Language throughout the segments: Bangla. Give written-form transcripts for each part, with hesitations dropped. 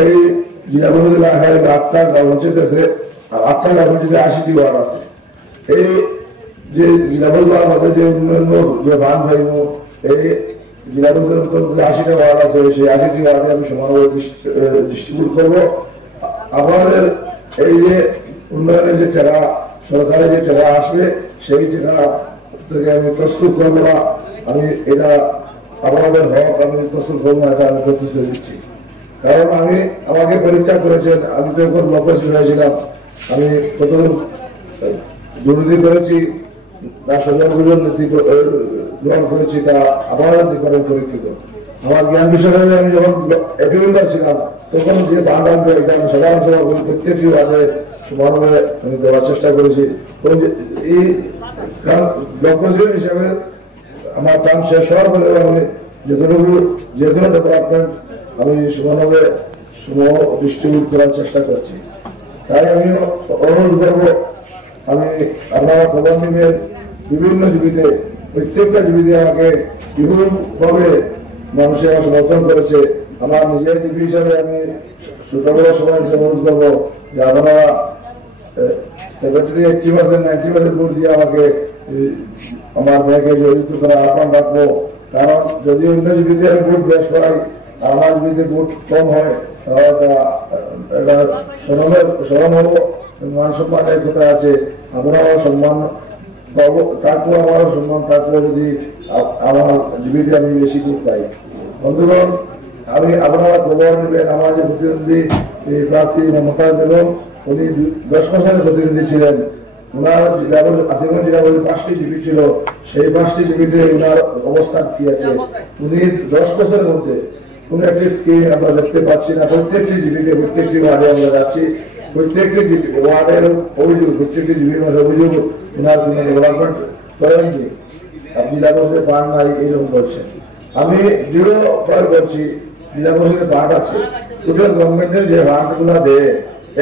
এই জেলা পরিষদ এলাকায় 8টা গ্রাম পঞ্চায়েত আছে, আর 8টা গ্রাম পঞ্চায়েতে 80টি ওয়ার্ড আছে। এই যে জেলা পরিষদ আছে, যে উন্নয়ন যে বান ভাইব, এই জেলা পরিষদের 80টা ওয়ার্ড আছে, সেই 80টি ওয়ার্ডে আমি সমানভাবে ডিস্ট্রিবিউট করবো। আমাদের এই যে উন্নয়নের যে টাকা, সরকারের যে টাকা আসবে, সেই টাকা থেকে আমি প্রস্তুত করবো না, আমি এটা আমাদের হক আমি প্রস্তুত করবো না, এটা আমি প্রতিশ্রুতি দিচ্ছি। কারণ আমি আমাকে পরীক্ষা করেছেন, আমি তো এখন লক্ষ্য হয়েছিলাম, আমি কত দুর্নীতি করেছি না সজাগুলোর নীতি গ্রহণ করেছি, তা আমাদের দিকে পরীক্ষিত। আমার জ্ঞান বিষয়ে আমি যখন এপিমেন্টার ছিলাম, তখন যে বাংলা আমি সাধারণ সভা প্রত্যেকটি ওয়ার্ডে সমানভাবে আমি দেওয়ার চেষ্টা করেছি। এই লক্ষ্য হিসাবে আমার কাম শেষ হওয়ার পরে আমি যে কোনো ডেভেলপমেন্ট আমি সমানভাবে ডিস্ট্রিবিউট করার চেষ্টা করছি। তাই আমি অনুরোধ করবো, আমি আপনারা খবর নিবেন, বিভিন্ন জীবিতে প্রত্যেকটা জীবিতে আমাকে বিপুলভাবে মানুষের সমর্থন করেছে। আমার নিজের জীবী হিসাবে আমি ছোটবেলার সময় হিসেবে অনুরোধ করবো যে আপনারা 70-80% 90% ভোট দিয়ে আমাকে আমার মেয়েকে জড়িত করার আহ্বান রাখবো। কারণ যদি অন্য জীবিতে আমি ভোট বেশ করাই, আমার জীবিতে ভোট কম হয়, তাহলে স্মরণ হবো, মান সম্মানের কথা আছে, আমরাও সম্মান পাবো, তারপর আমারও সম্মান থাকবো যদি আমার জীবিতে আমি বেশি ভোট পাই। বন্ধুগণ, আমি আপনারা খবর নেবেন, আমার যে প্রতিনিধি প্রার্থী মমতা বেগম, উনি 10 বছরের প্রতিনিধি ছিলেন। ওনার আসিফগঞ্জ জেলা বলে 5টি জিপি ছিল, সেই 5টি জিপিতে ওনার অবস্থান কি আছে। উনি 10 বছরের মধ্যে কোন একটি স্কিম আমরা দেখতে পাচ্ছি না। প্রত্যেকটি জিপিতে প্রত্যেকটি ওয়ার্ডে আমরা যাচ্ছি, প্রত্যেকটি ওয়ার্ডের অভিযোগ, প্রত্যেকটি জিপির মধ্যে অভিযোগ ওনার কোন ডেভেলপমেন্ট করেননি, জেলা পরিষদে পান নাই, এইরকম করছেন। আমি দৃঢ়ভাবে বলছি, জেলা পরিষদের ফান্ড আছে, টোটাল গভর্নমেন্টের যে ফান্ডগুলো দেয়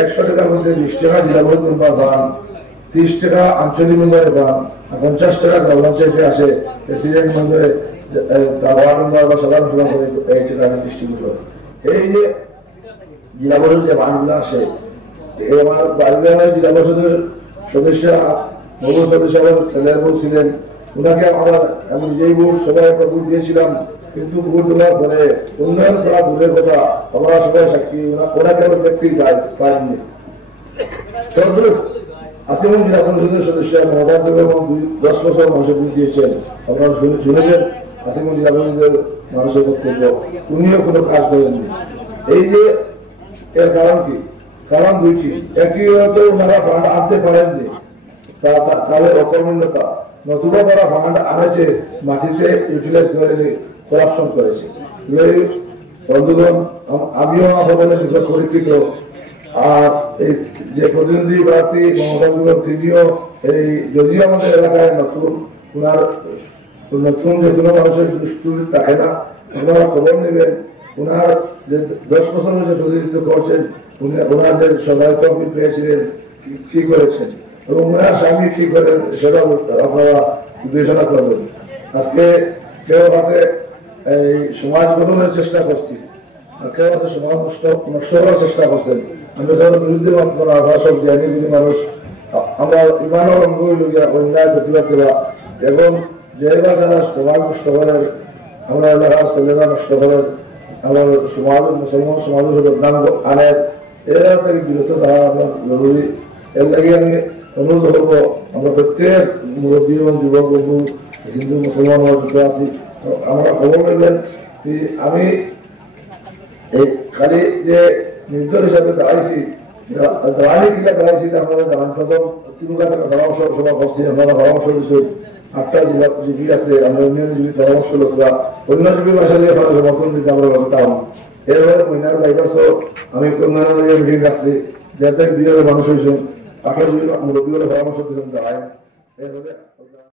100 টাকার মধ্যে 20 টাকা জেলা পরিষদ পান, 30 টাকা আঞ্চলিক মেম্বারে পান, 50 টাকা গ্রাম পঞ্চায়েতে আসে, প্রেসিডেন্ট মেম্বারে ওয়ার্ড মেম্বার বা সাধারণ সভা করে টাকা ডিস্ট্রিবিউট করে। এই যে জেলা পরিষদ যে ফান্ডগুলো আসে, আমার বাড়ির জেলা পরিষদের সদস্য নবীন সদস্য ছেলের বউ ছিলেন, ওনাকে আমরা আমি যেই ভোট সবাই একটা ভোট দিয়েছিলাম, কিন্তু ভোট দেওয়ার পরে উন্নয়ন করা দূরের কথা, আমরা সবাই সাক্ষী, ওনাকে আমরা দেখতেই পাইনি। আসিফগঞ্জ জেলা পরিষদের সদস্য মমতা বেগম 10 বছর মানুষের ভোট দিয়েছেন, আপনারা শুনেছেন আসিফগঞ্জ জেলা পরিষদের মানুষের বক্তব্য, উনিও কোনো কাজ করেননি। এই যে এর কারণ কি? কারণ দুইটি, একটি হয়তো ওনারা ফান্ড আনতে পারেননি, তাহলে অকর্মণ্যতা, নতুবা তারা ফান্ড আনেছে মাটিতে ইউটিলাইজ করে করাপশন করেছে। বন্ধুগণ, আমিও আপনাদের নিকট পরীক্ষিত। আর এই যে প্রতিনিধি প্রার্থী মমতা বেগম, তিনিও এই যদিও আমাদের এলাকায় নতুন, ওনার নতুন যে কোনো মানুষের দৃষ্টি থাকে না, আপনারা খবর নেবেন। ওনার যে 10 বছর যে প্রতিনিধিত্ব করছেন, ওনার যে সহায়তা পেয়েছিলেন, কি করেছেন এবং ওনার স্বামী কি করেন, সেটা আপনারা বিবেচনা করবেন। আজকে কেউ আছে এই সমাজ গঠনের চেষ্টা করছি, কেউ আছে সমাজ নষ্ট করার চেষ্টা করছেন। আমরা যখন বিরুদ্ধে আমরা সব জ্ঞানীগুলি মানুষ, আমরা ইমানও অঙ্গিয়া অন্যায় প্রতিবাদ করা, এবং যেবা যারা সমাজ নষ্ট করেন, আমরা এলাকার ছেলেরা নষ্ট করেন, আমার সমাজ মুসলমান সমাজের বদনাম আনেন, এরা থেকে বিরত থাকা আমার জরুরি। এর লাগে আমি অনুরোধ করবো, আমরা প্রত্যেক মুরব্বী এবং যুবক বন্ধু হিন্দু মুসলমান যুক্ত আছি, আমরা খবর নেবেন। আমি এই খালি যে নির্দল হিসাবে দাঁড়াইছি, দাঁড়াই কিনা দাঁড়াইছি, আপনারা জানান। প্রথম তিনটা পরামর্শ সভা করছি, আপনারা পরামর্শ দিচ্ছেন। 8টা জেলা জিপি আছে, আমরা অন্যান্য জিপি পরামর্শ লোকরা অন্য জিপি ভাষা দিয়ে সমর্থন দিতে আমরা বলতাম। এরপরে মহিলার বাইপাস আমি মিটিং রাখছি, যাতে 2 মানুষ হয়েছেন, আপনার মুরব্বী পরামর্শ দিচ্ছেন দাঁড়ায়।